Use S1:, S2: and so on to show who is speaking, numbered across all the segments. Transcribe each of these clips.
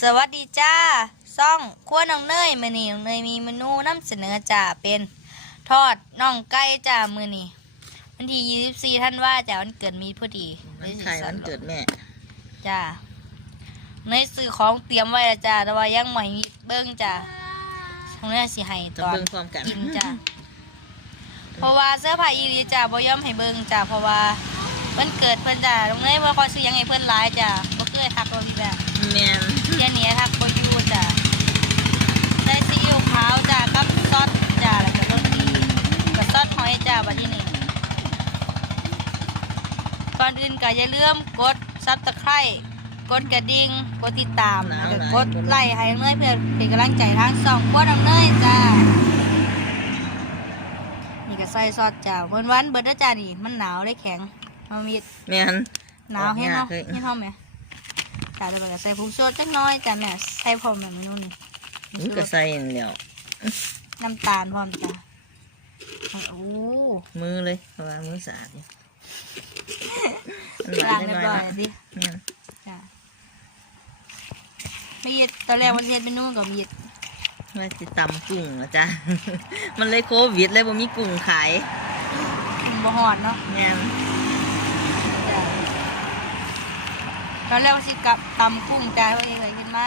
S1: สวัสดีจ้าซ่องขั้วน้องเนยมือนี้น้องเนยมีเมนูนำเสนอจ้าเป็นทอดน่องไก่จ้ามือนี้วันที่24ท่านว่าจ้าวันเกิดมีพอดี
S2: วันไข่วันเกิดแม่
S1: จ้าเนยซื้อของเตรียมไว้แล้วจ้าแต่ว่ายังไม่มีเบิ้งจ้าทางเนยสิให้
S2: ต้
S1: ต
S2: อง
S1: อน
S2: เบิ่งพร้อมกัน
S1: กินจ้าเพราะว่าเสื้อผ้าอีรีจ้าบ่ยอมให้เบิ้งจ้าเพราะว่าวันเกิดเพิ่นจ้าน้องเนยบ่ค่อยซื้อหยังให้เพิ่นหลายจ้าบ่เคยทักเราพี่แบบ
S2: แม่น
S1: เดี๋ยวนี้ทักบอยูจ้ะได้ซีอิ๊วขาวจ้ะกับซอสจ้ะแล้วก็รสดีกับซอสหอยจ้ะบัดที่นี่ก่อนอื่นก็อย่าลืมกดซับตะไคร้กดกระดิ่งกดติดตามแล้วก็กดไลค์ให้น้องเนยเพื่อเป็นกำลังใจทางสองกดน้องเนยจ้ะนี่ก็ใส่ซอสจ้ะวันวันๆเบิดแล้วจ้ะนี่มันหนาวได้แข็งมามีด
S2: แม่น
S1: หนาวให้เนาะ
S2: ออกยากเลย
S1: ให้เท่าไหม จ้าแล้วก็ใส่ผงชูรสจักหน้อยจ้าแม่ใส่พร้อมแบบเมนูนี้
S2: มันก็ใส่นั่นแหล้ว
S1: น้ำตาลพร้อมจ้าโอ้
S2: มือเลยเพราะว่ามือสะอาดอยู่มันหวา
S1: ล้าง
S2: น
S1: เรียบ
S2: น้
S1: ร้
S2: อ
S1: อย
S2: ย
S1: แล้วดิ
S2: ๆแม่น
S1: จ้าไม่ยึดตอนแรกวันเฮ็ดเมนูกับยึด
S2: ว่าสิตำกุ้งนะจ๊ะ มันเลยโควิดเลยบ่มีกุ้งขาย
S1: กินบ่หอดเนาะ
S2: แม่น
S1: จ้า ตอนแรกว่าสิกลับตำกุ้งจ้าว่าเองเลยเห็นมา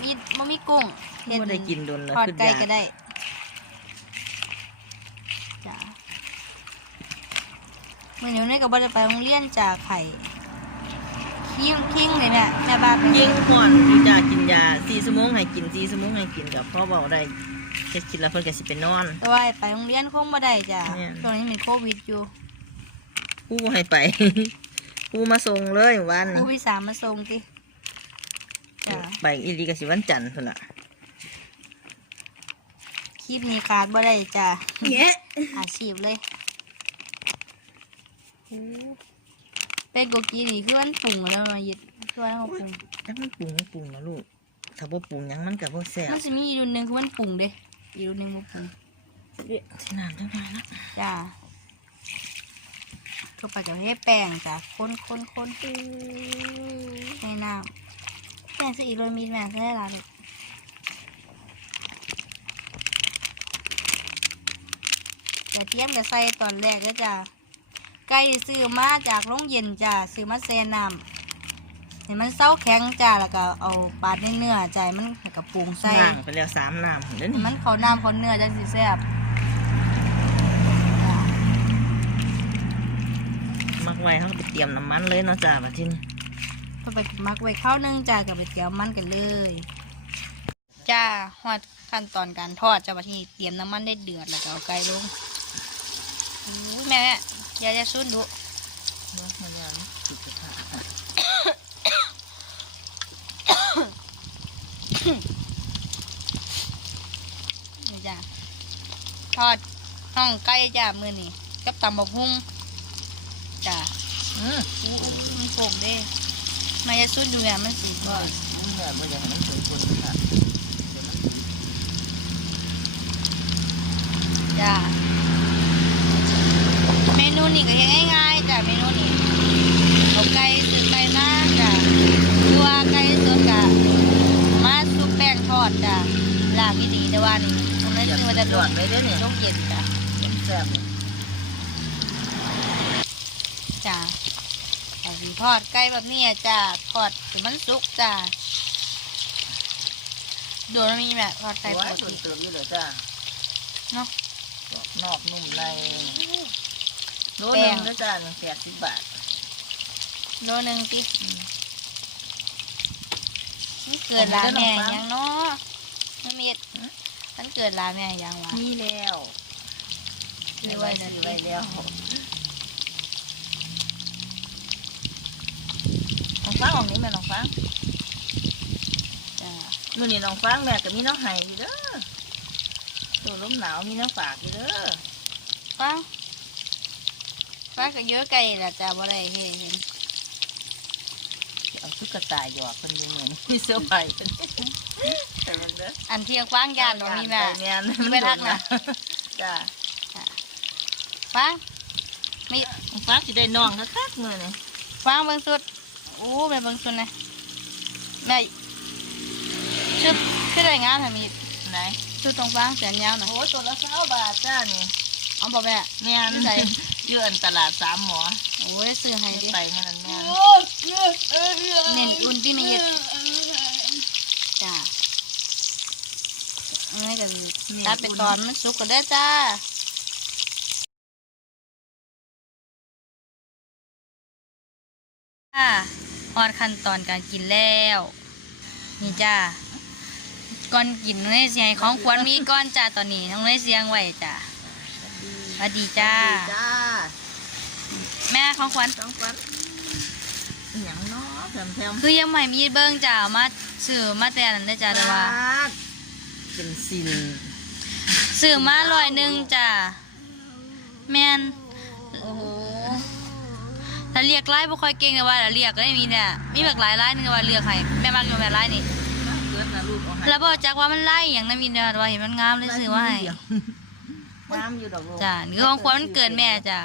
S1: มีบ่มีกุ้งเฮ็
S2: บ่ได้กินโดนแล้ว
S1: ทอด
S2: ขึ้น
S1: ไก่
S2: ยาก
S1: ก็ได้จ้ามื่อนี้เนี่ยก็บ่ได้ไปโรงเรียนจ้าไข่คิงคิงเลยแม่แม่บ้านเป็น
S2: ยิงก่อนอยู่จ้ากินยา4ชั่วโมงให้กิน4ชั่วโมงให้กินก็พอเว้าได้เฮ็ดกินแล้วเพิ่นก็สิไปนอน
S1: แต่ว่าไปโรงเรียนคงบ่ได้จ้ะ
S2: แม่น
S1: ช่วงนี้มีโควิดอยู่
S2: ครูบ่ให้ไป ครูมาส่งเลยวัน
S1: ครูพี่สามมาส่งติจ้ะ
S2: ไปอีหลีก็สิวันจันทร์พุ่นล่ะ
S1: คลิปนี้ขาดบ่ได้จ้ะ
S2: เงี้ย
S1: อาชีพเลยโอ้เป็นโกกีนี่คือมันปรุงแล้วมายึดคือว่าเขาปรุง
S2: แต่มันปรุงมันปรุงนะลูกถ้าบ่ปรุงหยังมันก็บ่แซ่บ
S1: มันสิมีอีกรุ่นหนึงคือมันปรุงเด้อีกรุ่นหนึงบ่ปรุง
S2: ที่น้ำทั้งนั้นนะ
S1: จ้ะ ก็ไปกับให้แป้งจ้ะคนคนคนในน้ำแป้งสิอีกรุ่นมีแม่ใช่ไหมล่ะลูกกระเทียมกับใส่ตอนแรกก็จะไก่ซื้อมาจากโรงเย็นจ้ะซื้อมาแซ่น้ำให้มันเศร้าแข็งจ้ะแล้วก็เอาปาดในเนื้อใจมันกับปรุงใส่
S2: ล้างไปแล้วสามน้ำเดี๋ยว
S1: ให้
S2: นี้
S1: มันเขาน้ำเขาเนื้อจังสิแซ่บจ้ะ
S2: มักไว้เขาไปเตรียมน้ำมันเลยเนาะจ้าบัดทีนี้
S1: พอไปมักไว้ข้าวนึ่งจ้ะกับไปเจียวมันกันเลยจ้าฮอดขั้นตอนการทอดจ้ะบัดนี้เตรียมน้ำมันได้เดือดแล้วก็เอาไก่ลงโอ้ยแม่อย่าจะซุนดุ
S2: มันว่าสุดกระทะ
S1: จ้ะทอดน่องไก่จ้ะมือนี่กับตำบักหุ่ง จ้ะ
S2: อืม
S1: อู้อู้มันโป่งเด้มันจะสุดอยู่เนี่ยมันสีบ่อย
S2: มันแบบว่าอยากให้มันสวยคนค่ะเดี๋ยวมัน
S1: จ้ะเมนูนี่ก็ยังง่ายๆจ้ะเมนูนี่เอาไก่ซื้อไก่มาจ้ะคือว่าไก่สดกะมาซุปแป้งทอดจ้ะลาบอีดีแต่ว่านี่ผมเลย
S2: อยาก
S1: คือว่าจะ
S2: หยอดไว้เด้อเนี่ย
S1: ต้องเย็นจ้ะ
S2: มันแซ่บ เนี่ย
S1: จ้ะเอาสิทอดไก่แบบนี้จ้ะทอดถึงมันสุกจ้ะโดนมีแบบทอดไก่
S2: ไว้
S1: ปก
S2: ส่วน
S1: ติ
S2: เติมอยู่เลยจ้า
S1: เนาะ
S2: กรอบนอกนุ่มในโล
S1: แป้
S2: นึ
S1: ง
S2: งนะจ้าหนึ่งแปดสิบบาท
S1: โลหนึ่งติมันเกิดลาแม่ยังเนาะมันมีมันเกิดลาแม่ยังวะ
S2: มีแล้ว
S1: ซื้อไว้แล้ว
S2: ซื้อไว้แล้วน้อง ฟ้าของนี้แม่น้องฟ้า
S1: จ้ะ
S2: มื่อนี้น้องฟังแม่ก็มีน้องไห้อยู่เด้อตัวลมหนาวมีน้องฝากอยู่เด้อ
S1: ฟังฟังก็เยอะไก่ละจ้ะบ่ได้เห็นเห็น
S2: เอาชุดกระต่ายหยอกคนดูเหมือนมีเสื้อผ้าเป็นแต่มันเด้อ
S1: อันเที่ยงฟังยานตรงนี้แม่
S2: แม่น
S1: มีไปทักนะ
S2: จ้า
S1: ฟังมี
S2: น้องฟังสิได้น้องคักๆมื้อนี่
S1: ฟังเบิ่งสุด โอ้แม่เบิ่งสุดนะแม่คือได้งามทำมีด
S2: ไหน
S1: ชุดตรงฟางแสนยาวน่ะ
S2: โอ้ตัวละเก้าบาทจ้านี่
S1: เอาบอกแม่
S2: แม่น
S1: ใส่
S2: เยื่อนตลาดสามหมอ
S1: โอ้ยซื้อให้ดิ
S2: ไปเมื่อนั้นแม่น
S1: เน้นอุ่นที่ไม่เย็ดจ้าอันนี้ก็สิตัดไปตอนมันสุกก็ได้จ้าค่ะ ออนขั้นตอนการกินแล้ว นี่จ้าก่อนกินน้องได้เสียงของควรมีก้อนจ้าตอนนี้น้องได้เสียงไว้จ้าสวัสดีจ้า
S2: จ้า
S1: แม่ของขวัญ
S2: ต้องฟันอหย่างเนาะแถมแถม
S1: คือยังไม่มีเบิ้งจ้าเอามาซื้อมาแต่นั้นได้อจ้าแต่ว่า
S2: เป็นสิน
S1: ซื้อมาร้อยหนึ่งจ้าแม่น
S2: โอ้โห
S1: ถ้า เรียกไล่บ่ค่อยเก่งแต่ว่าถ้าเรียกก็ได้มีเนี่ยมีแบบหลายไล่นึงแต่ว่าเลือกให้แม่มักอยู่แบบไล่นี่
S2: เกิดนะลูกเอาให้
S1: แล้วบอกจักว่ามันไล่อย่างนั้นมีเนี่ยแต่ว่าเห็นมันงามเลยซื้อมาให้
S2: น้ำอยู่ดอกลูก
S1: จ้านี่ของขวัญมันเกินแม่จ้า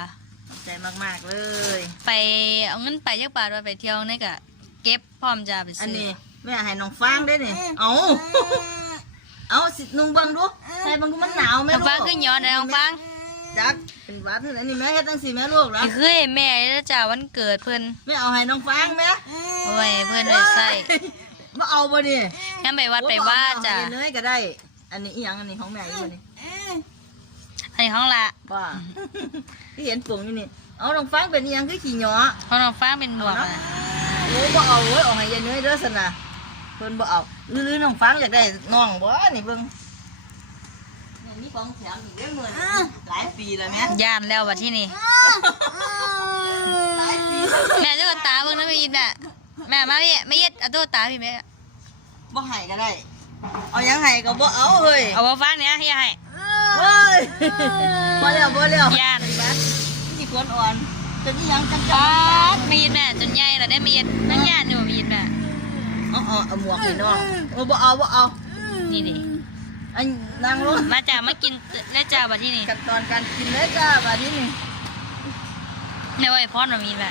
S2: ขอบใจมากๆเลย
S1: ไปเอาเงินไปจักบาทว่าไปเที่ยวนี่ก็เก็บพร้อมจ้าไป
S2: อัน
S1: ซื้อ
S2: นี้แม่ให้น้องฟางได้นี่เอาเอาสินุ่งเบังดูให้เบังดูมันหนาวไหม
S1: น้อง
S2: ลูก
S1: ฟังขึ้นย้อนเลยน้องฟัง
S2: จักเป็นหวัดอันนี้แม่เฮ็ดตั้งสี่แม่ลูกแล้ว
S1: นี่คือให้แม่แล้วจ้าวันเกิดเพิ่น
S2: แม่เอาให้น้องฟางแม่
S1: เอาไว้ให้เพิ่นไว้ใส่
S2: มาเอาบ่นี่
S1: งั้นไปวัดไปว่าจ้า
S2: เนยก็ได้ อันนี้อีหยังอันนี้ของแม่อยู่บ่นี่
S1: อันนี้ของละ
S2: บ้าที่เห็นปุ่งอยู่นี่ เอาน้องฟางเป็นอีหยังคือขี้หยอ
S1: ของน้องฟังเป็นหมวกอะ
S2: โอ้บ่เอาเว้ยเอาให้ยายเนยเด้อซั่นน่ะเพิ่นบ่เอาหรือๆน้องฟางอยากได้น้องบ่นี่เบิ่งนี่ มีของแถมอีกเด้อมื้อนี้หลายปีแล้วแม่
S1: ย่านแล้วบัดที่นี่
S2: หลายปี
S1: แม่เจ้าตาเบิ่งนะพี่อินน่ะแม่มาพี่ไม่เย็ดเอาตัวตาพี่แม่
S2: บ่ให้ก็ได้ เอาหยังให้ก็บ่เอาเฮ้ย
S1: เอาบ่ฟังเนี่ยให้ให้
S2: เฮ้ยบ่แล้วบ่แล้ว
S1: ย่าน
S2: นี่คนอ่อนจนอีหยังจัง
S1: ป๊า
S2: ๆ
S1: ดไม่ยินแม่จนใหญ่แล้วได้ไม่ยินนั่งย่านอยู่ไม่ยินแม่
S2: เอาเอาเอาหมวกให้น้องโอ้บ่เอาบ่เอา
S1: นี่ดิ
S2: อันนางลง
S1: มาจ้ามากินแล้วจ้าบัดที่นี่
S2: ขั้นตอนการกินเลยจ้าบัดนี้นี่
S1: ในไว้พรบ่มีแม่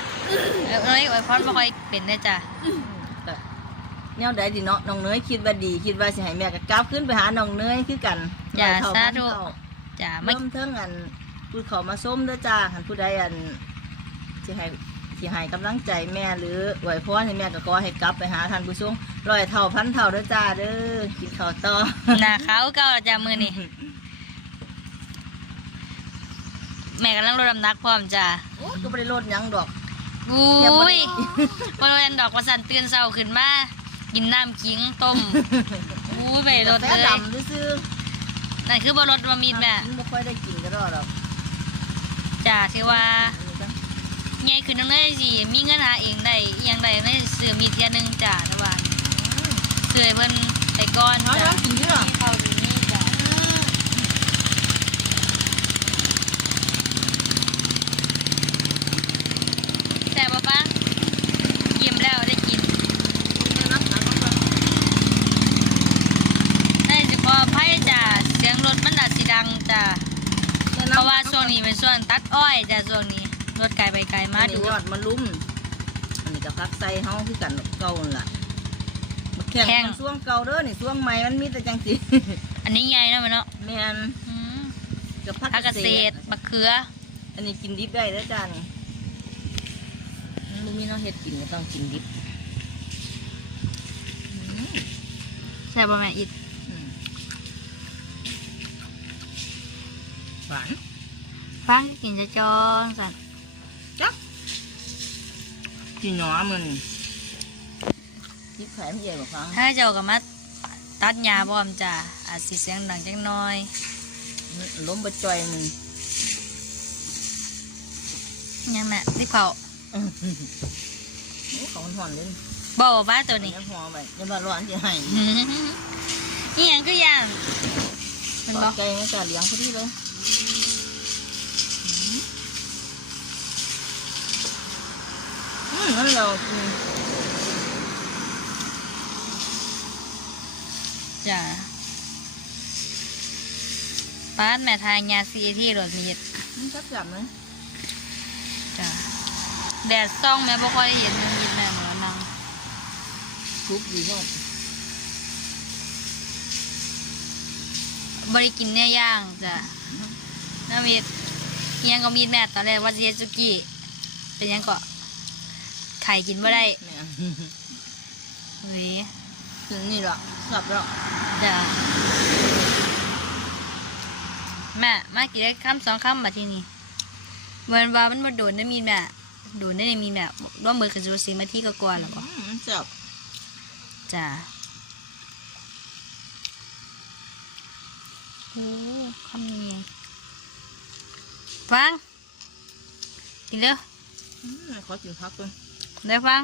S1: เออเอ้ยไว้พรบ่ค่อยเป็นได้อจ้า
S2: ก็แนวใดดิเนาะน้องเนยคิดว่าดีคิดว่าสิให้แม่ก็กลับขึ้นไปหาน้องเนยคือกัน
S1: จ้า
S2: ร้อยเท่
S1: สา
S2: พัน
S1: ธุ
S2: เท่
S1: จ้ามา
S2: เริ่มเทิงอันพูดเขามาส้มเด้อจ้าหันผู้ใดอันสิให้ สิให้กำลังใจแม่หรือไหวพรให้แม่ก็ขอให้กลับไปหาท่านผู้ชมร้อยเท่าพันเท่าเด้อจ้าเด้อกินข้าวต่อ
S1: หน้าขาวเก่าแล้วจ้ามือนี่แม่กำลังลดน้ำหนักพร้อมจ้า
S2: โอ้ก็ไม่ได้ลดหยังดอก
S1: อุ้ยบริเวณดอกประสันตื่นเช้าขึ้นมากินน้ำขิงต้มอุ้ยไปรถ
S2: กาแฟ
S1: เลย
S2: ดำซื้อ
S1: นั่นคือบรถมามีดแม่
S2: กินไม่ค่อยได้กินก็ได้หรอก
S1: จ้าถือว่า
S2: อันนี้ก็
S1: ใหญ่ขึ้นน้องเนยสิมีเงินหาเองได้อิหยังได้ไม่ซื้อมีดเทียหนึงจ้าตะวันซื้อให้เพิ่นไปก่อน
S2: เอา
S1: จ้า
S2: แล้วกินที่หรอ
S1: เข้าดีนี่จ้าแซ่บปะปะยิ้มแล้วได้กิน ได้เฉพาะไพ่จ้ะเสียงรถมันอาจสิดังจ้ะเพราะว่าช่วงนี้เป็นช่วงตัดอ้อยจ้ะช่วงนี้ รถไกลไปไกลมา
S2: มา
S1: ดู
S2: ดูยอดมันลุ่มอันนี้ก็พักใส่เฮาคือกันเก่านั่นล่ะมาแข่งมันช่วงเก่าเด้อนี่ช่วงใหม่มันมีแต่จังสิ
S1: อันนี้ใหญ่เนาะแม่เนาะ
S2: แม่น
S1: อืม
S2: กับพัก
S1: ผักเกษตรบักเขือ
S2: อันนี้กินดิบได้เด้อจ้านี่มันบ่มีเนาะเฮ็ดกินก็ต้องกินดิบอืม
S1: ใช่ป่ะแม่อิด
S2: อืมหวาน
S1: ฟังกินจะจองสั่น
S2: จัก กินหนอมันยิบแผลไม่ใหญ่กว่าฟัง
S1: ถ้าเจ้ากับมาตัดหญ้าบ่อมจ้ะอาจสิเสียงดังจักหน้อย
S2: ล้มบะจอยมึง
S1: ยังแม่ที่เขา
S2: อื้อหือโอ้เขาหอนเลย
S1: บ่บ้าตัวนี้
S2: ยังหัวไปยังมาร้อนจะให้
S1: นี่ยังก็ยังมัน
S2: ป
S1: บ่
S2: อดไก่ไม่จ่าเลี้ยงพอดีเลย อืมนั่นเราอืม
S1: จ้ะป้านแม่ทายยาซีที่รถมีด
S2: มันชัดจับเลย
S1: จ้ะแดดส่องแม่บ่ค่อยเห็นมีดแม่เหมือนนัง
S2: ทุบดีชอบ
S1: บริกินเนื้อย่างจ้ะน้ามีดเอียงก็มีดแม่ตอนแรกว่าจะเฮ็ดซุกี้เป็นหยังก็ ไข่กินไม่ได้
S2: แม่น
S1: เฮ้ย
S2: นี่หรอสับหรอ
S1: จ้ะแม่มากินได้คำสองคำมาที่นี่เวันว่ามันมาโดนได้มีดแม่โดนได้มีดแม่ร่วมมือกับจูซีมาที่ก็กลัวแล้วก็
S2: อืมมันสับ
S1: จ้ะโอ้คำนี้ฟังกินเด้อ
S2: อืมขอกินพักก่อน
S1: ได้ฟัง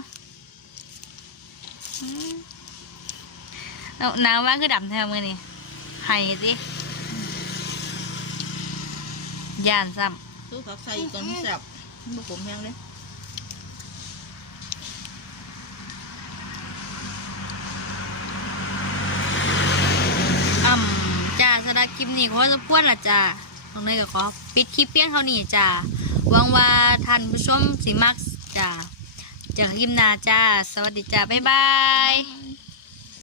S1: อืมเอานางว่างคือดำแท้มือนี่ให้สิย่านซ้
S2: ตู้ผักใส่อีกก่อนมันสับมันบ่ขมแห้งเลยำ
S1: อ่ำจ้าสำหรับคลิปนี้ขอจะพูดละจ้าตรงนี้ก็ขอปิดคลิปเพียงเท่านี้จ้าหวังว่าท่านผู้ชมสิมักจ้า จากคลิปหน้าจ้า สวัสดีจ้า บ๊ายบาย